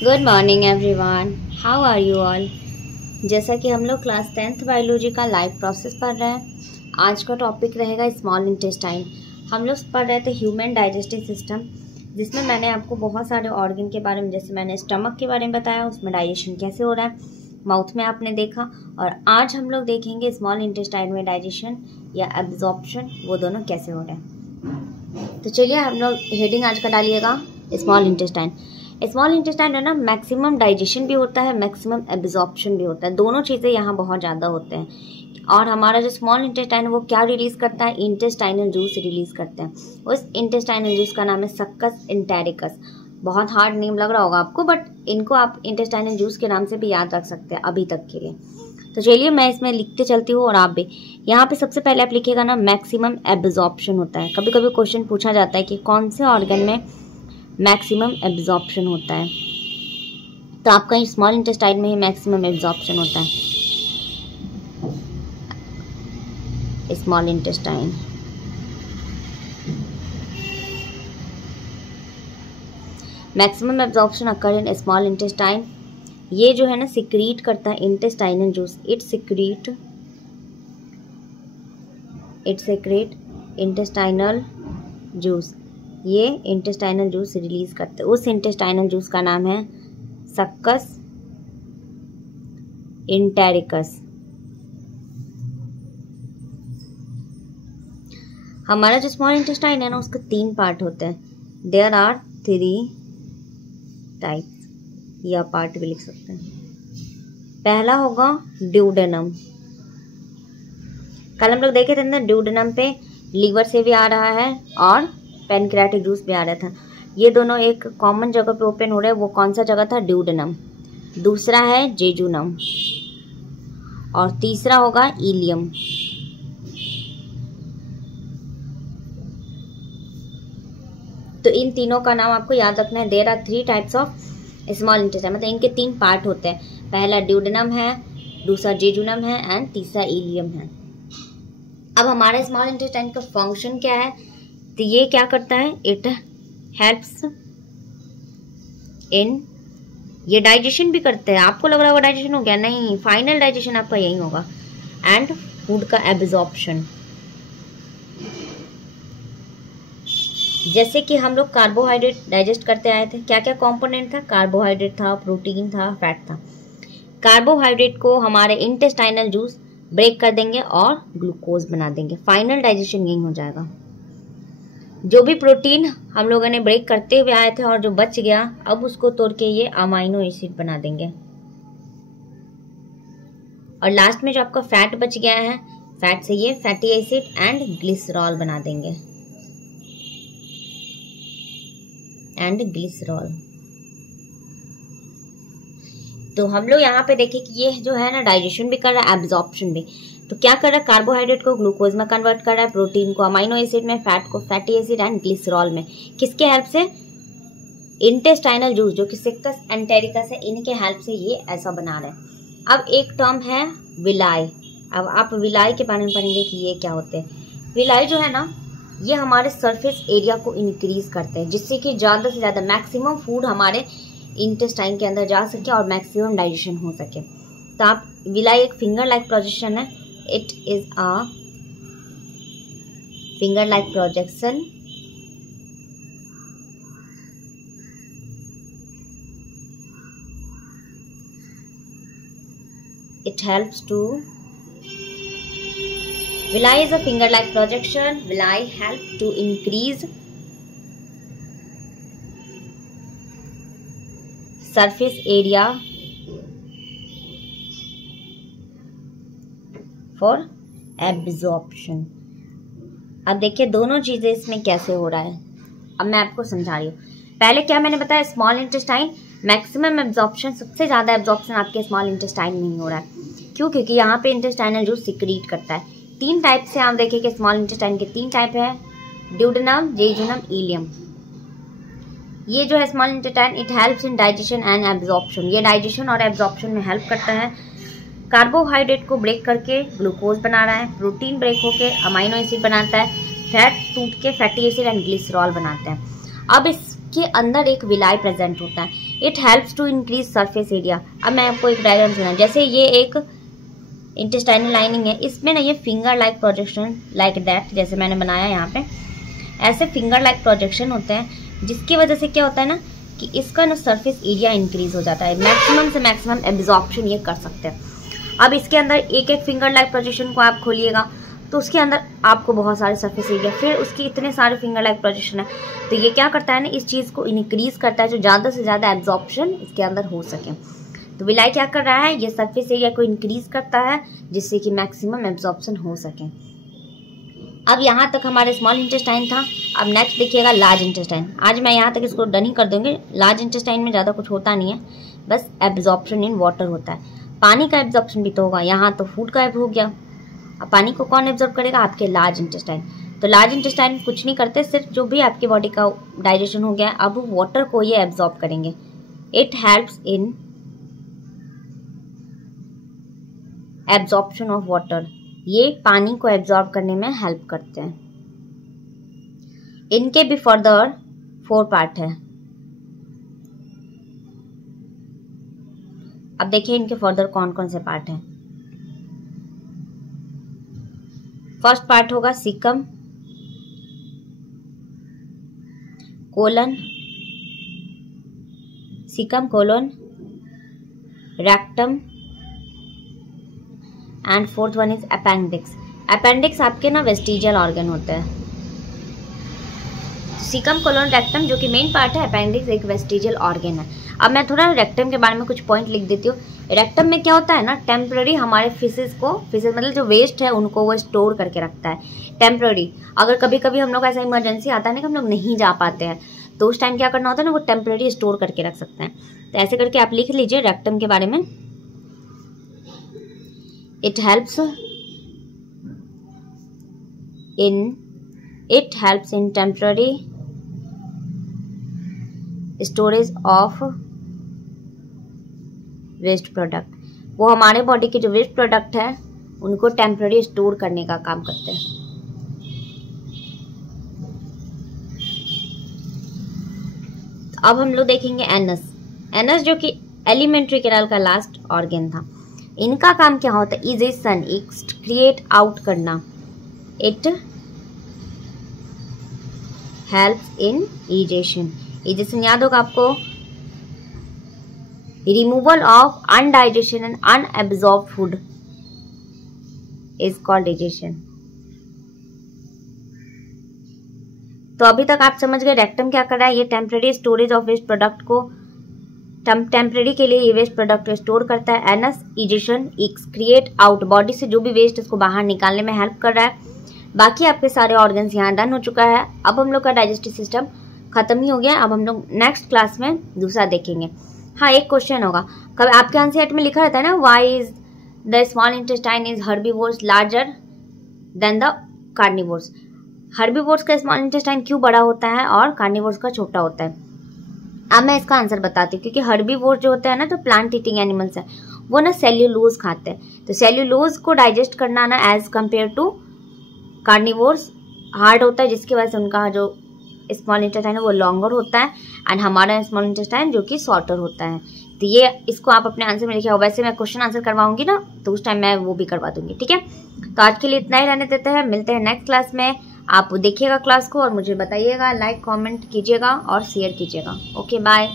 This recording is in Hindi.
Good morning everyone, how are you all. जैसा कि हम लोग क्लास 10th बायोलॉजी का लाइफ प्रोसेस पढ़ रहे हैं, आज का टॉपिक रहेगा स्मॉल इंटेस्टाइन। हम लोग पढ़ रहे थे ह्यूमन डाइजेस्टिव सिस्टम, जिसमें मैंने आपको बहुत सारे ऑर्गन के बारे में, जैसे मैंने स्टमक के बारे में बताया, उसमें डाइजेशन कैसे हो रहा है, माउथ में आपने देखा। और आज हम लोग देखेंगे स्मॉल इंटेस्टाइन में डाइजेशन या एब्जॉर्प्शन, वो दोनों कैसे हो रहे हैं। तो चलिए हम लोग हेडिंग आज का डालिएगा स्मॉल इंटेस्टाइन। स्मॉल इंटेस्टाइन है ना, मैक्सिमम डाइजेशन भी होता है, मैक्सिमम एब्जॉर्प्शन भी होता है, दोनों चीज़ें यहाँ बहुत ज़्यादा होते हैं। और हमारा जो स्मॉल इंटेस्टाइन है वो क्या रिलीज़ करता है, इंटेस्टाइनल जूस रिलीज़ करते हैं। उस इंटेस्टाइनल जूस का नाम है सक्कस एंटेरिकस। बहुत हार्ड नेम लग रहा होगा आपको, बट इनको आप इंटेस्टाइनल जूस के नाम से भी याद रख सकते हैं अभी तक के लिए। तो चलिए मैं इसमें लिखते चलती हूँ और आप भी यहाँ पे सबसे पहले आप लिखिएगा ना, मैक्सिमम एब्जॉर्प्शन होता है। कभी कभी क्वेश्चन पूछा जाता है कि कौन से ऑर्गन में मैक्सिमम एब्जॉर्प्शन होता है, तो आपका स्मॉल इंटेस्टाइन में ही मैक्सिमम एब्जॉर्प्शन होता है। Small intestine maximum absorption occur in small intestine. ये जो है ना सिक्रीट करता है intestinal juice, it secrete intestinal juice. ये इंटेस्टाइनल जूस रिलीज करते हैं। उस इंटेस्टाइनल जूस का नाम है सक्कस एंटेरिकस। हमारा जो स्मॉल इंटेस्टाइन है ना, उसके 3 पार्ट होते हैं। देयर आर 3 टाइप्स, या पार्ट भी लिख सकते हैं। पहला होगा ड्यूडेनम। कल हम लोग देखे थे ना, ड्यूडेनम पे लीवर से भी आ रहा है और पैनक्रियाटिक जूस भी आ रहा था। ये दोनों एक कॉमन जगह पे ओपन हो रहे हैं। वो कौन सा जगह था, ड्यूडेनम। दूसरा है जेजुनम और तीसरा होगा इलियम। तो इन तीनों का नाम आपको याद रखना है। There are 3 types of small intestine, मतलब इनके 3 पार्ट होते हैं। पहला ड्यूडेनम है, दूसरा जेजुनम है एंड तीसरा इलियम है। अब हमारा स्मॉल इंटेस्टाइन का फंक्शन क्या है, तो ये क्या करता है, इट हेल्प्स इन, ये डाइजेशन भी करते हैं। आपको लग रहा होगा डाइजेशन हो गया, नहीं, फाइनल डाइजेशन आपका यही होगा। एंड फूड का एब्जॉर्प्शन, जैसे कि हम लोग कार्बोहाइड्रेट डाइजेस्ट करते आए थे, क्या क्या कंपोनेंट था, कार्बोहाइड्रेट था, प्रोटीन था, फैट था। कार्बोहाइड्रेट को हमारे इंटेस्टाइनल जूस ब्रेक कर देंगे और ग्लूकोज बना देंगे। फाइनल डाइजेशन यही हो जाएगा। जो भी प्रोटीन हम लोगों ने ब्रेक करते हुए आए थे और जो बच गया, अब उसको तोड़ के ये अमाइनो एसिड बना देंगे। और लास्ट में जो आपका फैट बच गया है, फैट से ये फैटी एसिड एंड ग्लिसरॉल बना देंगे। तो हम लोग यहाँ पे देखें कि ये जो है ना, डाइजेशन भी कर रहा है, एब्जॉर्प्शन भी। तो क्या कर रहा है, कार्बोहाइड्रेट को ग्लूकोज में कन्वर्ट कर रहा है, प्रोटीन को अमाइनो एसिड में, फैट को फैटी एसिड एंड ग्लिसरॉल में। किसके हेल्प से, इंटेस्टाइनल जूस जो कि सक्कस एंटेरिकस है, इनके हेल्प से ये ऐसा बना रहे हैं। अब एक टर्म है विलाई। अब आप विलाई के बारे में पढ़ेंगे कि ये क्या होते हैं। विलाई जो है ना, ये हमारे सरफेस एरिया को इंक्रीज करते हैं, जिससे कि ज़्यादा से ज़्यादा मैक्सिमम फूड हमारे इंटेस्टाइन के अंदर जा सके और मैक्सिमम डाइजेशन हो सके। तो आप, विलाई एक फिंगर लाइक प्रोजेक्शन है। It is a finger like projection it helps to, villi is a finger like projection. Villi help to increase surface area for absorption. अब देखिए दोनों चीजें इसमें कैसे हो रहा है। अब मैं आपको समझा रही हूँ। पहले क्या मैंने बताया, स्मॉल इंटेस्टाइन मैक्सिमम एब्जॉर्प्शन, सबसे ज़्यादा एब्जॉर्प्शन आपके स्मॉल इंटेस्टाइन में ही हो रहा है। क्यों, क्योंकि यहाँ पे इंटेस्टाइनल जूस सिक्रीट करता है। 3 टाइप से आप देखिए कि स्मॉल इंटेस्टाइन के 3 टाइप है, ड्यूडेनम, जेजुनम, इलियम। ये जो है small intestine, it helps in digestion and absorption. ये डाइजेशन और एब्जॉर्प्शन में हेल्प करता है। कार्बोहाइड्रेट को ब्रेक करके ग्लूकोज बना रहा है, प्रोटीन ब्रेक होके अमाइनो एसिड बनाता है, फैट टूट के फैटी एसिड एंड ग्लिसरॉल बनाते हैं। अब इस के अंदर एक विलाई प्रेजेंट होता है। It helps to increase surface area. अब मैं आपको एक डायग्राम सुना, जैसे ये एक इंटेस्टाइनल लाइनिंग है, इसमें ना ये finger like projection like that जैसे मैंने बनाया यहाँ पे, ऐसे फिंगर लाइक प्रोजेक्शन होते हैं, जिसकी वजह से क्या होता है ना कि इसका ना सरफेस एरिया इंक्रीज हो जाता है, मैक्सिमम से मैक्सिमम एब्जॉर्प्शन ये कर सकते हैं। अब इसके अंदर एक एक फिंगर लाइक प्रोजेक्शन को आप खोलिएगा तो उसके अंदर आपको बहुत सारे सरफेस एरिया, फिर उसके इतने सारे फिंगर लाइक प्रोजेक्शन है, तो ये क्या करता है ना, इस चीज़ को इंक्रीज करता है जो ज़्यादा से ज़्यादा एब्जॉर्प्शन इसके अंदर हो सके। तो विलाई क्या कर रहा है, ये सरफेस एरिया को इंक्रीज करता है जिससे कि मैक्सिमम एब्जॉर्प्शन हो सके। अब यहाँ तक हमारे स्मॉल इंटेस्टाइन था। अब नेक्स्ट देखिएगा लार्ज इंटेस्टाइन। आज मैं यहाँ तक इसको डन ही कर दूंगी। लार्ज इंटेस्टाइन में ज़्यादा कुछ होता नहीं है, बस एब्जॉर्प्शन इन वाटर होता है। पानी का एब्जॉर्प्शन भी तो होगा, यहाँ तो फूड का हो गया। अब पानी को कौन एब्जॉर्ब करेगा, आपके लार्ज इंटेस्टाइन। तो लार्ज इंटेस्टाइन कुछ नहीं करते, सिर्फ जो भी आपकी बॉडी का डाइजेशन हो गया अब वाटर को ये एब्जॉर्ब करेंगे। It helps in absorption of water, ये पानी को एब्जॉर्ब करने में हेल्प करते हैं। इनके भी फर्दर 4 पार्ट है। अब देखिए इनके फर्दर कौन कौन से पार्ट हैं। फर्स्ट पार्ट होगा caecum, colon, caecum colon, rectum and fourth one is appendix. Appendix आपके ना वेस्टिजियल ऑर्गन होते हैं। सीकम कोलन रेक्टम जो कि मेन पार्ट है, अपेंडिक्स एक वेस्टिजियल ऑर्गन है। अब मैं थोड़ा रेक्टम के बारे में कुछ पॉइंट लिख देती हूँ। रेक्टम में क्या होता है ना, टेम्पररी हमारे फिसेस मतलब जो वेस्ट है उनको वो स्टोर करके रखता है टेम्पररी। अगर कभी कभी हम लोग ऐसा इमरजेंसी आता है ना कि हम लोग नहीं जा पाते हैं, तो उस टाइम क्या करना होता है ना, वो टेम्पररी स्टोर करके रख सकते हैं। तो ऐसे करके आप लिख लीजिए रेक्टम के बारे में। It helps in temporary storage of waste product। वो हमारे बॉडी के जो वेस्ट प्रोडक्ट है उनको टेम्पररी स्टोर करने का काम करते हैं। अब हम लोग देखेंगे एनस जो कि एलिमेंट्री कैनाल का लास्ट ऑर्गन था। इनका काम क्या होता है, इजेशन, क्रिएट आउट करना। इट हेल्प्स इन इजेशन याद होगा आपको, removal of undigestion and unabsorb food is called egestion. तो अभी तक आप समझ गए रेक्टम क्या कर रहा है, ये temporary storage of waste product को टेम्पररी के लिए ये वेस्ट प्रोडक्ट स्टोर करता है। Anus egestion create out, body से जो भी वेस्ट इसको बाहर निकालने में हेल्प कर रहा है। बाकी आपके सारे ऑर्गन्स यहाँ डन हो चुका है। अब हम लोग का डाइजेस्टिव सिस्टम खत्म ही हो गया। अब हम लोग नेक्स्ट क्लास में दूसरा देखेंगे। हाँ, एक क्वेश्चन होगा, कभी आपके आंसर में लिखा रहता है ना, why is the small intestine is herbivores larger than the carnivores. Herbivores का स्मॉल इंटेस्टाइन क्यों बड़ा होता है और कार्निवोर्स का छोटा होता है। अब मैं इसका आंसर बताती हूँ, क्योंकि हर्बीवोर जो होता है ना, जो प्लांट ईटिंग एनिमल्स है, वो ना सेल्यूलोज खाते हैं। तो सेल्यूलोज को डाइजेस्ट करना ना as compare to carnivores hard होता है, जिसकी वजह से उनका जो स्मॉल इंटेस्टाइन है वो लॉन्गर होता है एंड हमारा स्मॉल इंटेस्टाइन जो कि शॉर्टर होता है। तो ये इसको आप अपने आंसर में लिखिए। वैसे मैं क्वेश्चन आंसर करवाऊंगी ना, तो उस टाइम मैं वो भी करवा दूंगी। ठीक है, तो आज के लिए इतना ही रहने देते हैं। मिलते हैं नेक्स्ट क्लास में। आप देखिएगा क्लास को और मुझे बताइएगा, लाइक कमेंट कीजिएगा और शेयर कीजिएगा। Okay, bye.